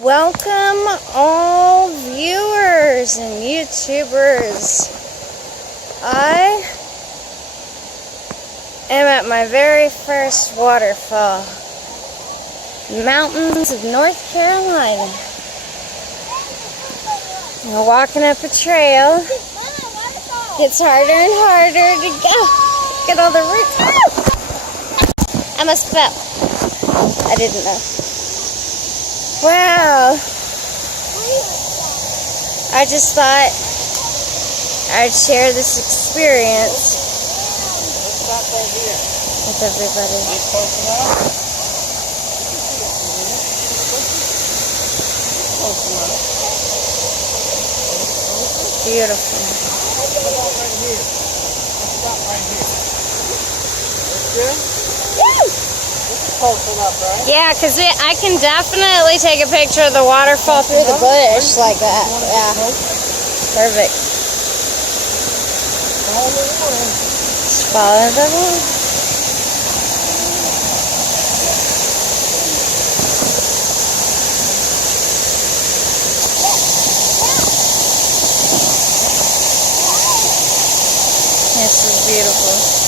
Welcome all viewers and YouTubers. I am at my very first waterfall. Mountains of North Carolina. We're walking up a trail. Gets harder and harder to go. Get all the roots. I must fell. I didn't know. Wow. I just thought I'd share this experience with everybody. Beautiful. Yeah, because I can definitely take a picture of the waterfall through the bush like that. Yeah. Perfect. Just follow the water. This is beautiful.